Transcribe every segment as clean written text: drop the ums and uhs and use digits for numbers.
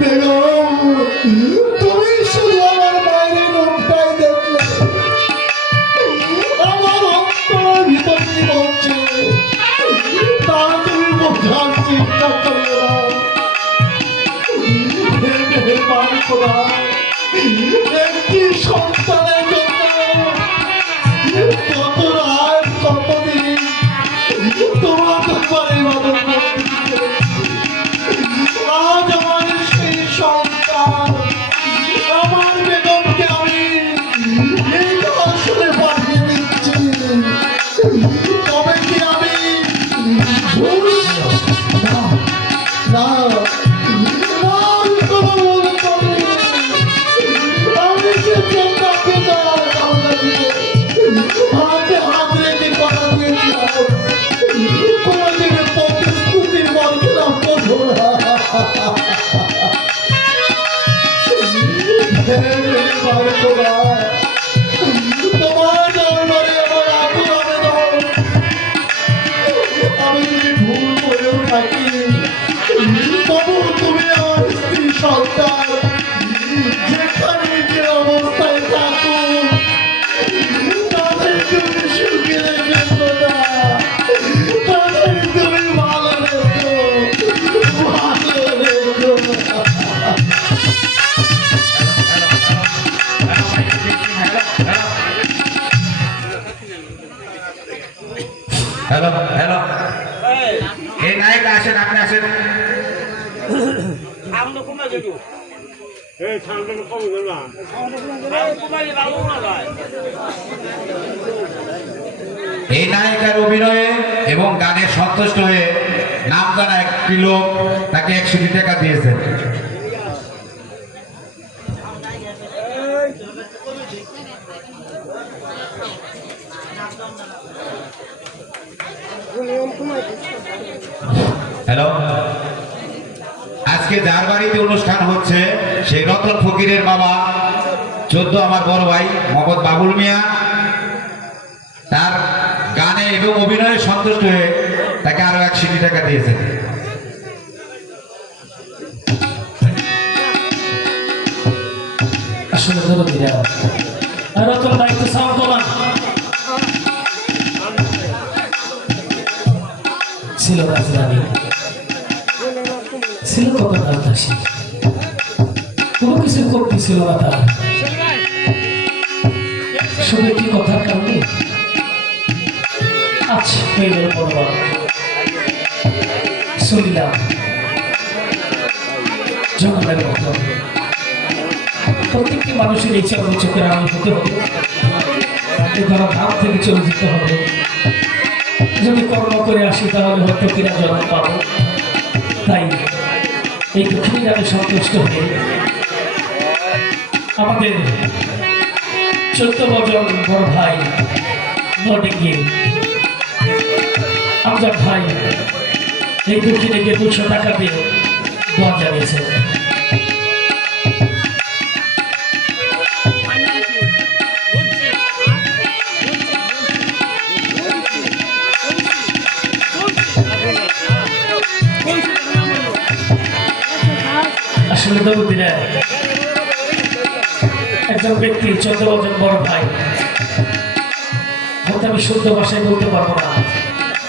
বেগম, তুমি শুধু আমার বাইরে রূপটাই দেখলে, আমার অন্তরের ভিতর কি বলছে তা তুমি বোঝার চেষ্টা করলে না। হে মান খোদা, একটি সন্তানের জন্য কত রাত কতদিন তোমার দরবারে ইবাদত করতেছে। আজ আমার সেই সন্তান আমার বেগমকে আমি এই আসলে পাঠিয়ে দিচ্ছি। তবে কি আমি ভুল? না না, আমি কোনো ভুল করিনি। আমি যে চেষ্টাকে হাতে হাত রেখে কথা দিয়েছিলাম, কোনোদিকে প্রতিশ্রুতির বল খেলাম করবো না। তোমার দরবারে আমার আকুল আবেদন, আমি যদি ভুল করেও থাকি তবু তুমি আমার স্ত্রী সন্তান যেখানে যে অবস্থায় থাকুন তাদের তুমি সুখে রেখেছো না, তাদের তুমি ভালো রেখো, ভালো রেখো। হ্যালো হ্যালো, এই নায়ক আসেন, আপনি আসেন। এই নায়িকার অভিনয়ে এবং গানে সন্তুষ্ট হয়ে নাম জানা একটি লোক তাকে 100 টাকা দিয়েছে। হ্যালো, আজকে যার বাড়িতে অনুষ্ঠান হচ্ছে সেই রতন ফকিরের বাবা 14 আমার বড় ভাই মোহাম্মদ বাবুল মিয়া, তার গানে এবং অভিনয়ে সন্তুষ্ট হয়ে তাকে আরো 100 টাকা দিয়েছে। আসলে রতন ভাই তো সাউন্ড ছিল রাজধানী, ছিল কত দাসী, কোনো কিছু করতে ছিল না তার, শুধু একটি কথার কারণে আজ হয়ে গেল বড় শুনিলাম জগতের মতো প্রত্যেকটি মানুষের ইচ্ছা এবং চোখের আড়াল হতে হবে, এ ধরো ধাপ থেকে চলে যেতে হবে। যদি কর্ম করে আসি তাহলে হয়তো কিনা জন্ম পাবো। তাই এই দুঃখী গানে সন্তুষ্ট হয়ে আমাদের 14 বছর বড় ভাই নডিকে আমজাদ ভাই এই দুঃখীটিকে 200 টাকা দিয়ে দোয়া জানিয়েছে। আসলে দৌদিরা একজন ব্যক্তি 14 বছর বড় ভাই, হয়তো আমি শুদ্ধ ভাষায় বলতে পারবো না,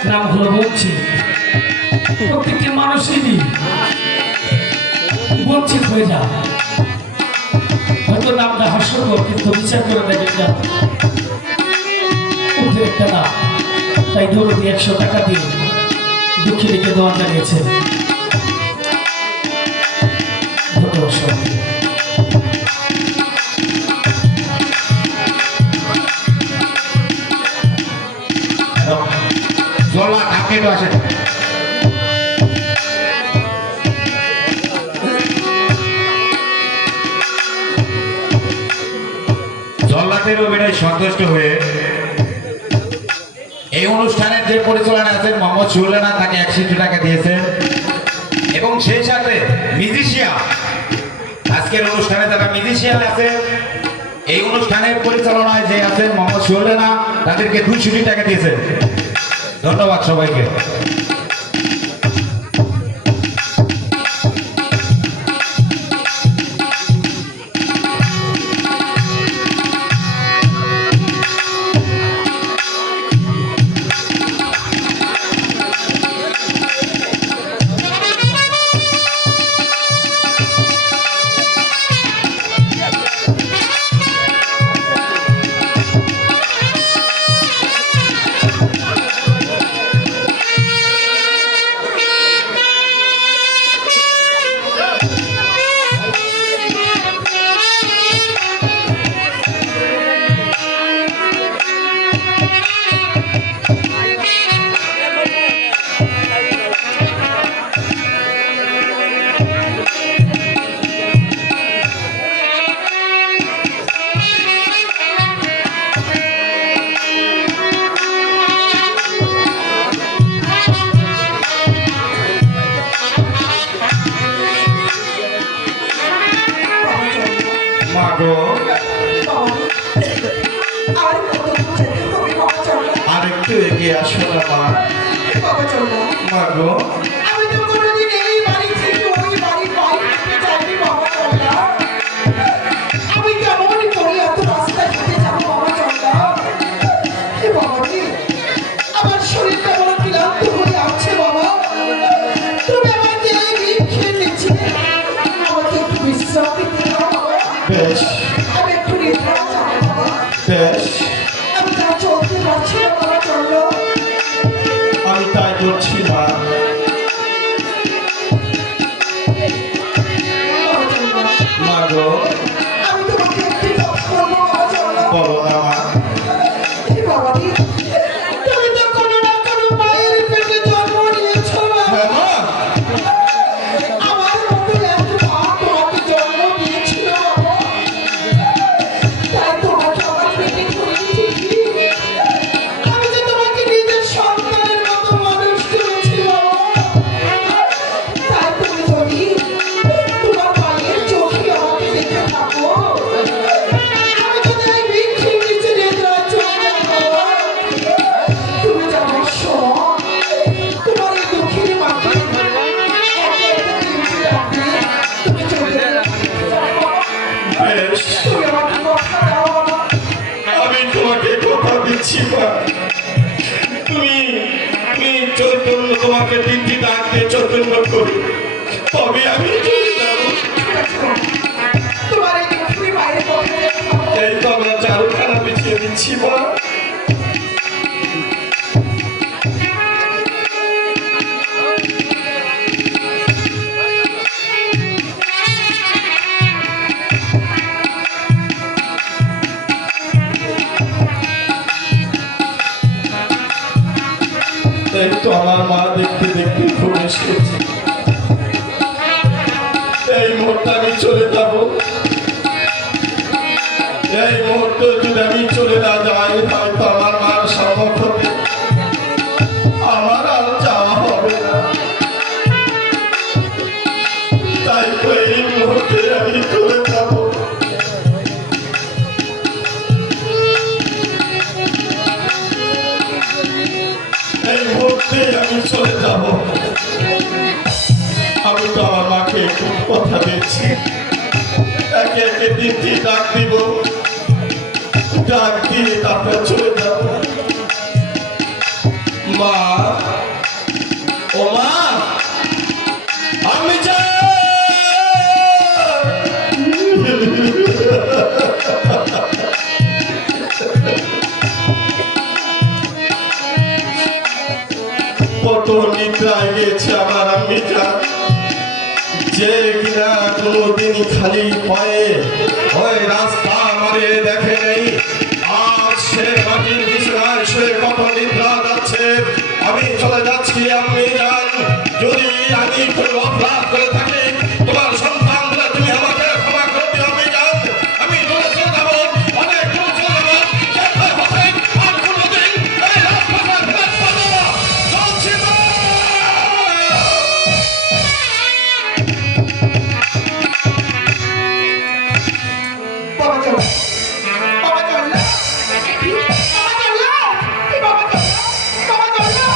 নাম হলো বঞ্চিত। প্রত্যেকটি মানুষেরই বঞ্চিত হয়ে যায়, হয়তো নামটা হাস্যকর কিন্তু বিচার করে দেখেন উঠে একটা নাম। তাই ধরুন 100 টাকা দিয়ে দুঃখীকে দোয়া জানিয়েছে। জল্লাদ আপনি তো আসেন। জল্লাদের অভিনয় সন্তুষ্ট হয়ে এই অনুষ্ঠানের যে পরিচালনা আছেন মোহাম্মদ সুলেনা তাকে 100 টাকা দিয়েছে এবং সেই সাথে মিউজিশিয়ান, আজকের অনুষ্ঠানে যারা মিউজিশিয়ান আছে এই অনুষ্ঠানের পরিচালনায় যে আছেন মোহাম্মদ সুলেনা তাদেরকে 200 টাকা দিয়েছে। ধন্যবাদ সবাইকে। একটু এগিয়ে আসো না মা। বাবা চলো। মা গো, আমি তো কোনোদিন এই বাড়ি থেকে ওই বাড়ির বাইরে যেতে চাইনি বাবা চলো। আমি কেমন করে এত রাস্তায় হেঁটে যাবো বাবা চলো। হে বাবা রে, আমার শরীরটা বড় ক্লান্ত হয়ে আছে বাবা। তুমি আমাকে এই ঋণ খেয়ে নিচ্ছে, আমাকে একটু বিশ্রাম দিতে দাও বাবা। বেশ আমি একটু নিদ্রা যাবো বাবা। বেশ, আমি যা চলতে পারছি না বাবা চলো। আমি তাই করছি মা। বাবা চলো। মা গো, আমি তোমাকে একটু কথা বলবো বাবা চলো। বলো না মা। হে বাবা রে, তুমি তো কোনো না কোনো মায়ের পেটে জন্ম নিয়েছো বাবা। হ্যাঁ মা, আমার মতো এক মা তোমাকে জন্ম দিয়েছিল বাবা। তাই তোমাকে আমার পেটে ধরেছি কি? আমি যে তোমাকে নিজের সন্তানের মতো মানুষ করেছি বাবা। তাই তুমি যদি তোমার মায়ের চোখে আমাকে দেখে থাকো, আমি যদি এই বৃক্ষের নিচে নিদ্রায় চলে যাই বাবা, তুমি যাবার সময় তোমার এই দুঃখের মাকে একে একে চিনতে রাখবে, তুমি চলে যাবে। বেশ, তুমি আমাকে কথা দাও বাবা। আমি তোমাকে কথা দিচ্ছি মা। তুমি তুমি চৈতন্য, তোমাকে তিনটি ডাক দিয়ে চৈতন্য করি, তবে আমি চলে যাবো। তোমার এই দুঃখের মায়ের কথা এই তো আমরা চারুখানা বিছিয়ে দিচ্ছি মা। এই তো আমার মা দেখতে দেখতে খুব এসেছে। এই মুহূর্তে আমি চলে যাব। এই মুহূর্তে যদি আমি চলে না যাই, হয়তো আমার মার সামর্থ্যে আমার আর যাওয়া হবে না। তাই তো এই মুহূর্তে আমি চলে যাব। এই মুহূর্তে আমি চলে যাব। আমি তো আমার মাকে একটু কথা দিচ্ছি, একে একে তিনটি ডাক দিব, ডাক দিয়ে তারপর চলে যাব। মা, ও মা, আমি যাই। কত নিদ্রায় গিয়েছে আমার আমি যান, যে কিনা কোনোদিন খালি পায়ে ওই রাস্তা আমারে দেখে নেই। আজ সে মাটির বিছানায় শুয়ে কত নিদ্রা যাচ্ছে। আমি চলে যাচ্ছি, আপনি যান। যদি আমি কোনো অপরাধ করে থাকি, তোমার সন্তানরা তুমি আমাকে ক্ষমা করে দিও। আমি যান, আমি চলে যাবো, অনেক দূর চলে যাবো। যেতে হবে, আর কোনোদিন এই রাজপথে ফেরত পাবো না। চলছি তো। বাবা চলো। বাবা চলো। বাবা চলো। বাবা চলো। বাবা চলো।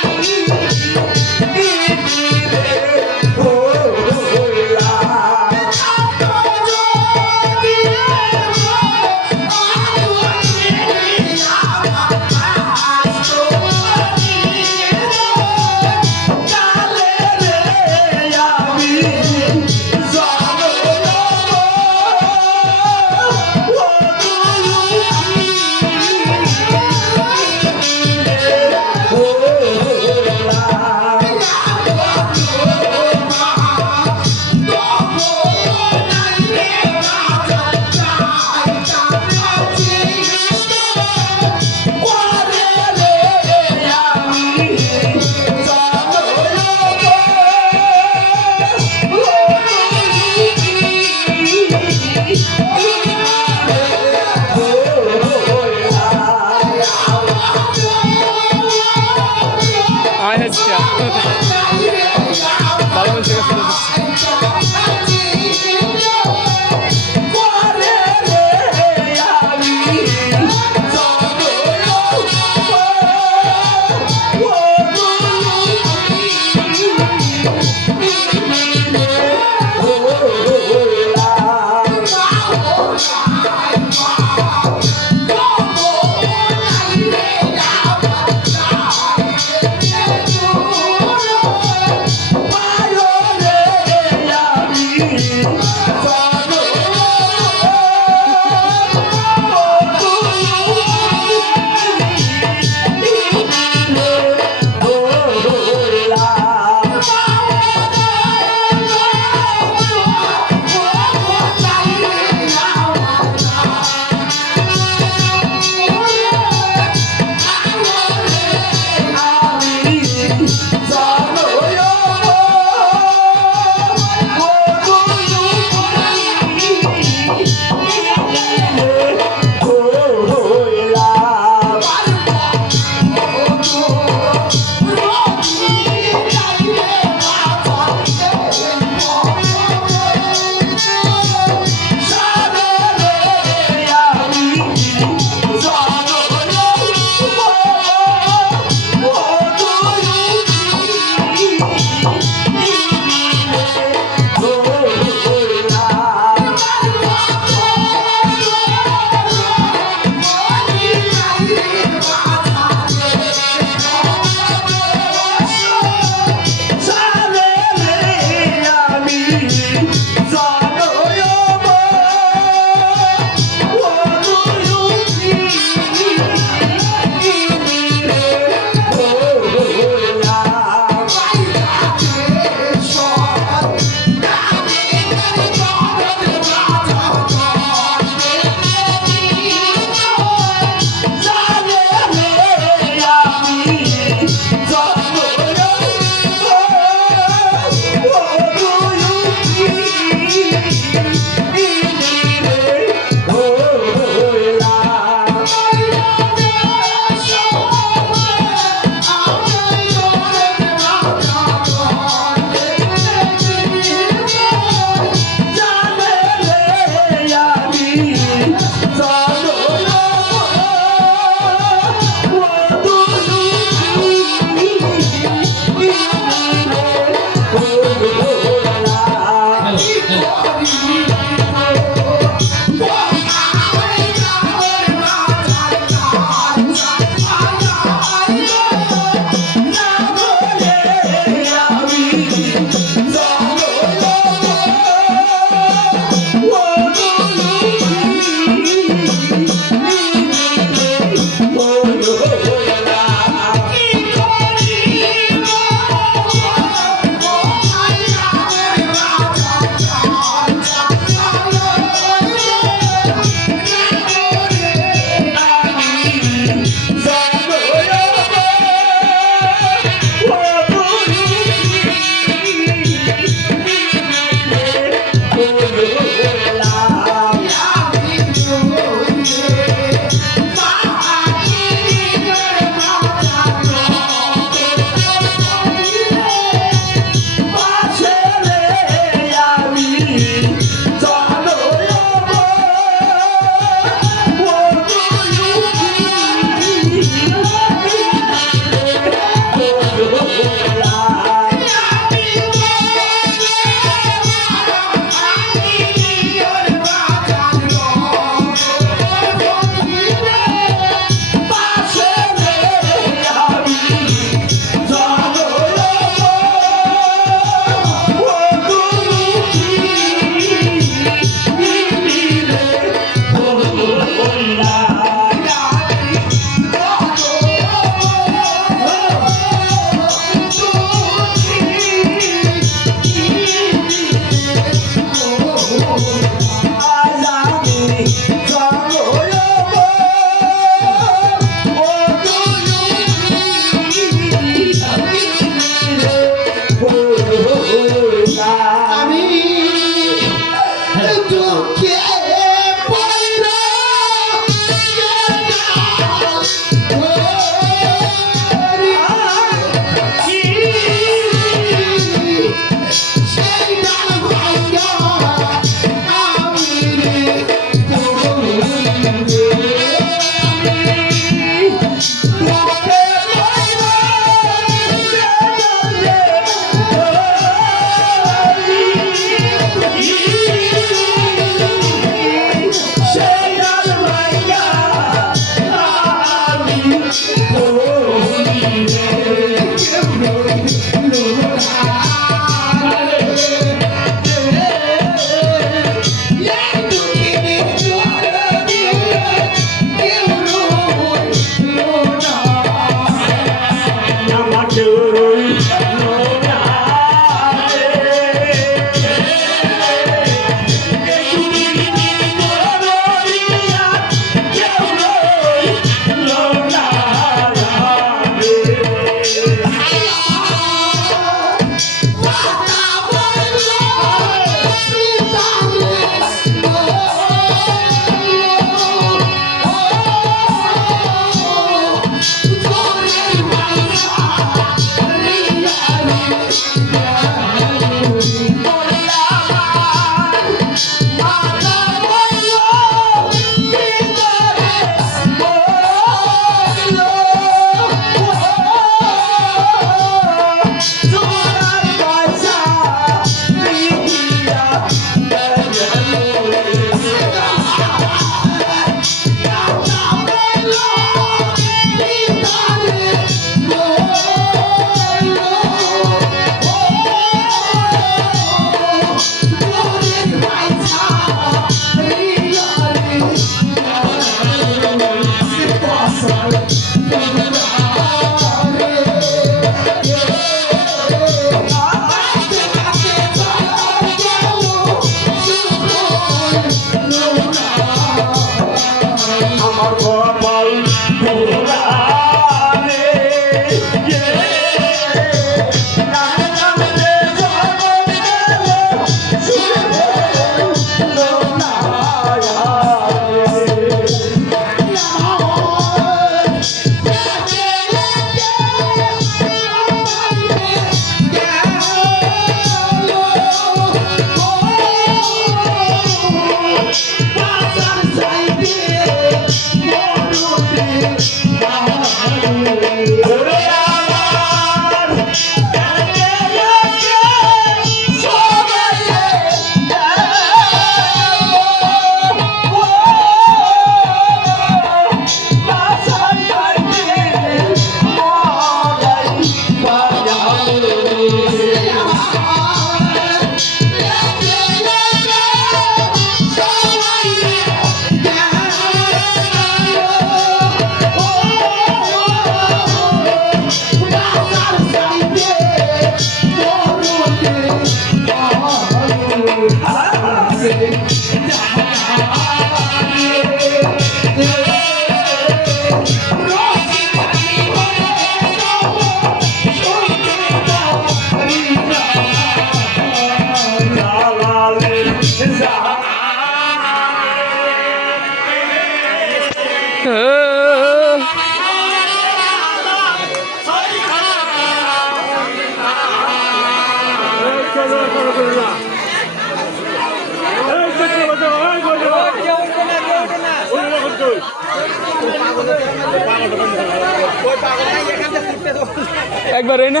একবার এই না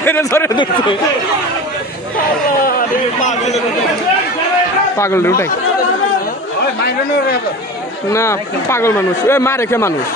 এটা ধরে ঢুকছে পাগল ওটাই না পাগল মানুষ এ মা রেখে মানুষ